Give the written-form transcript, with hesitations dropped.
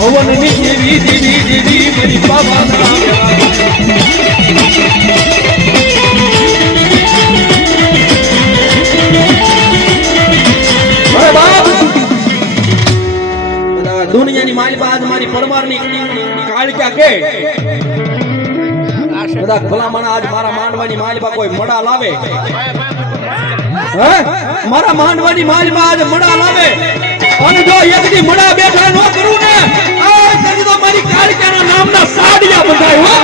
ભવનની દેવી દેવી દેવી મારી બાબા દુનિયાની માલિકા આજ મારી પરમારની કાળકા કે બધા ભલામણ આજ મારા માંડવાની માલિકા કોઈ મડા લાવે મારા માંડવાની માલિકા આજ મડા લાવે અને જો એકદી મડા બેઠા ન કરું ને આ કરી તો મારી કાળકાના નામના સાડિયા બધાય હો